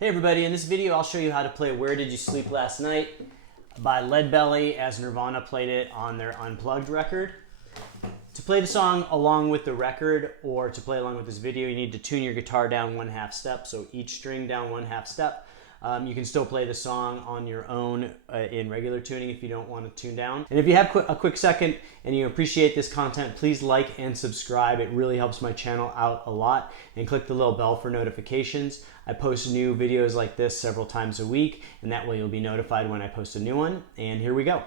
Hey everybody, in this video I'll show you how to play Where Did You Sleep Last Night by Leadbelly as Nirvana played it on their Unplugged record. To play the song along with the record or to play along with this video, you need to tune your guitar down 1/2 step, so each string down 1/2 step. You can still play the song on your own in regular tuning if you don't want to tune down. And if you have a quick second and you appreciate this content, please like and subscribe. It really helps my channel out a lot. And click the little bell for notifications. I post new videos like this several times a week, and that way you'll be notified when I post a new one. And here we go.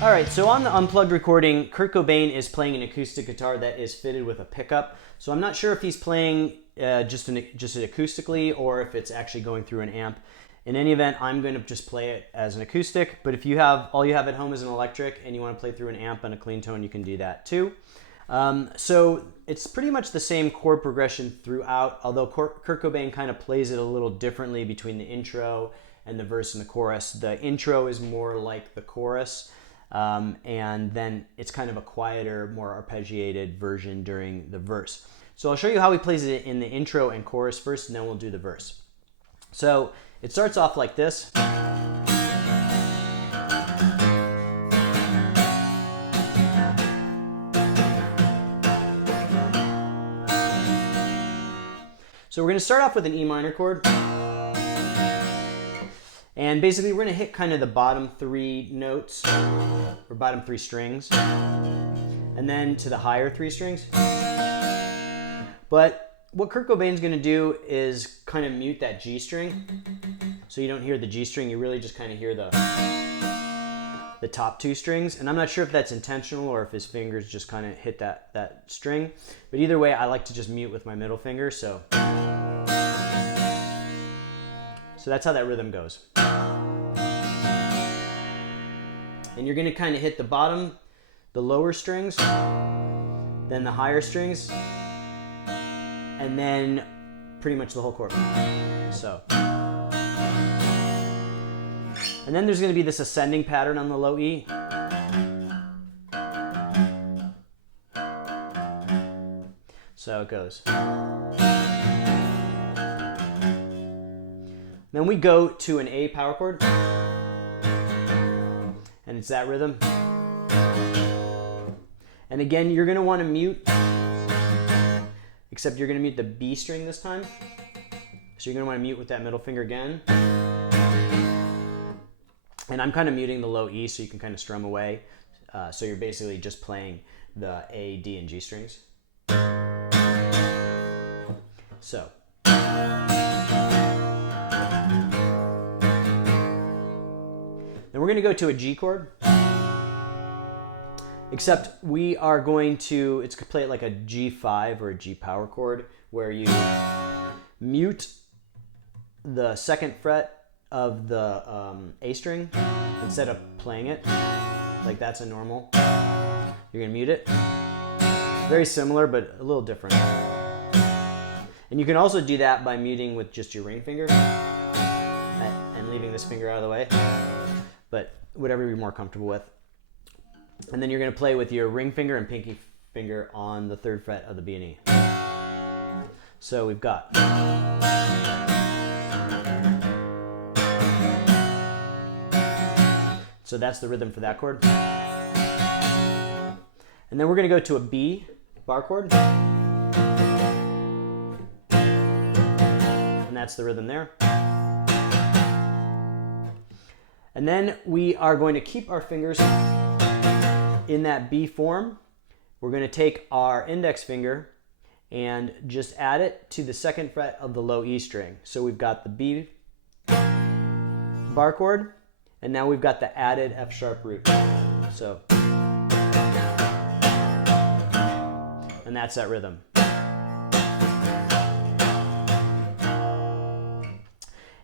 All right, so on the Unplugged recording, Kurt Cobain is playing an acoustic guitar that is fitted with a pickup. So I'm not sure if he's playing just acoustically or if it's actually going through an amp. In any event, I'm going to just play it as an acoustic, but if you have all you have at home is an electric and you want to play through an amp and a clean tone, you can do that too. So it's pretty much the same chord progression throughout, although Kurt Cobain kind of plays it a little differently between the intro and the verse and the chorus. The intro is more like the chorus. And then it's kind of a quieter, more arpeggiated version during the verse. So I'll show you how he plays it in the intro and chorus first, and then we'll do the verse. So it starts off like this. So we're going to start off with an E minor chord. And basically we're going to hit kind of the bottom 3 notes, or bottom 3 strings, and then to the higher 3 strings. But what Kurt Cobain's going to do is kind of mute that G string, so you don't hear the G string, you really just kind of hear the top 2 strings. And I'm not sure if that's intentional or if his fingers just kind of hit that string, but either way I like to just mute with my middle finger, so that's how that rhythm goes. And you're going to kind of hit the bottom, the lower strings, then the higher strings, and then pretty much the whole chord. So. And then there's going to be this ascending pattern on the low E. So it goes. Then we go to an A power chord, and it's that rhythm. And again, you're going to want to mute, except you're going to mute the B string this time. So you're going to want to mute with that middle finger again. And I'm kind of muting the low E so you can kind of strum away. So you're basically just playing the A, D, and G strings. So. Then we're going to go to a G chord, except we are going to, play it like a G5 or a G power chord, where you mute the 2nd fret of the A string instead of playing it, like that's a normal. You're going to mute it. Very similar, but a little different. And you can also do that by muting with just your ring finger and leaving this finger out of the way. But whatever you're more comfortable with. And then you're going to play with your ring finger and pinky finger on the 3rd fret of the B and E. So we've got. So that's the rhythm for that chord. And then we're going to go to a B bar chord. And that's the rhythm there. And then we are going to keep our fingers in that B form. We're going to take our index finger and just add it to the 2nd fret of the low E string. So we've got the B bar chord, and now we've got the added F sharp root. So, and that's that rhythm.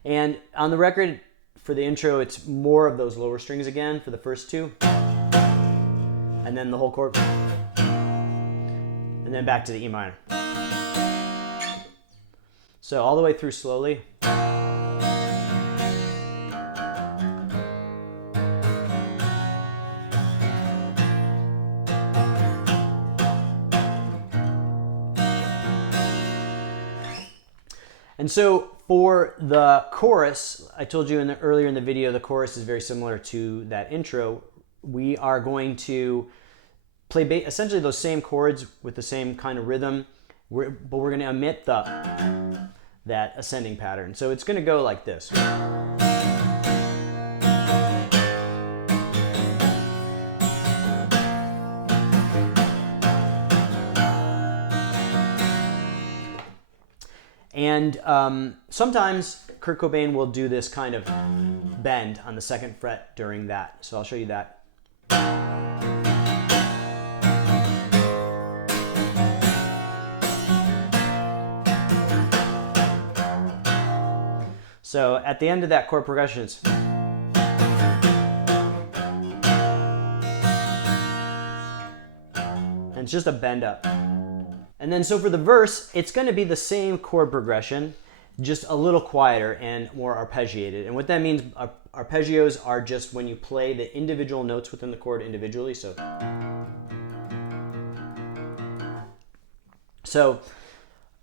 And on the record, for the intro, it's more of those lower strings again for the first 2. And then the whole chord. And then back to the E minor. So all the way through slowly. And so for the chorus, I told you earlier in the video, the chorus is very similar to that intro. We are going to play essentially those same chords with the same kind of rhythm, but we're going to omit that ascending pattern. So it's going to go like this. And sometimes Kurt Cobain will do this kind of bend on the 2nd fret during that. So I'll show you that. So at the end of that chord progression, it's and it's just a bend up. And then so for the verse, it's going to be the same chord progression, just a little quieter and more arpeggiated. And what that means, arpeggios are just when you play the individual notes within the chord individually. So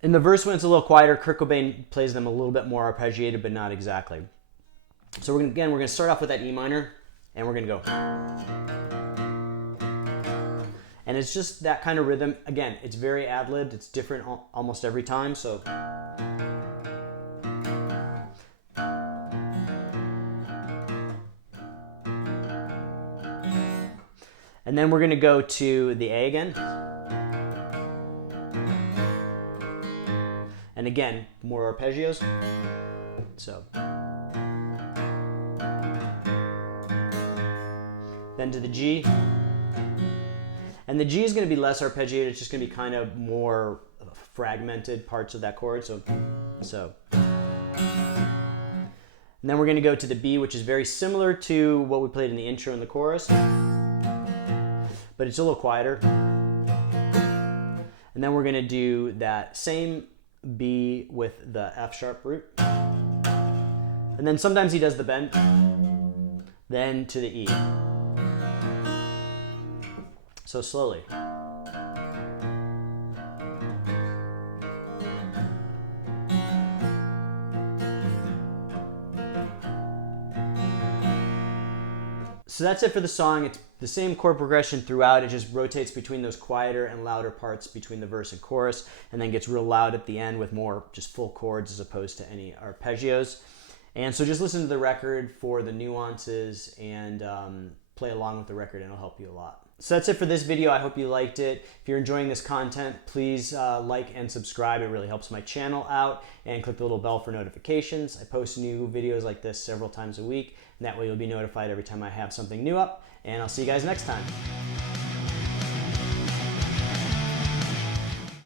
in the verse, when it's a little quieter, Kurt Cobain plays them a little bit more arpeggiated, but not exactly. So we're going to start off with that E minor, and we're going to go. And it's just that kind of rhythm. Again, it's very ad-libbed. It's different almost every time. So. And then we're going to go to the A again. And again, more arpeggios. So. Then to the G. And the G is going to be less arpeggiated. It's just going to be kind of more fragmented parts of that chord. So. And then we're going to go to the B, which is very similar to what we played in the intro and the chorus, but it's a little quieter. And then we're going to do that same B with the F sharp root. And then sometimes he does the bend. Then to the E. So slowly. So that's it for the song. It's the same chord progression throughout. It just rotates between those quieter and louder parts between the verse and chorus, and then gets real loud at the end with more just full chords as opposed to any arpeggios. And so just listen to the record for the nuances and play along with the record, and it'll help you a lot. So that's it for this video. I hope you liked it. If you're enjoying this content, please like and subscribe. It really helps my channel out. And click the little bell for notifications. I post new videos like this several times a week. And that way you'll be notified every time I have something new up. And I'll see you guys next time.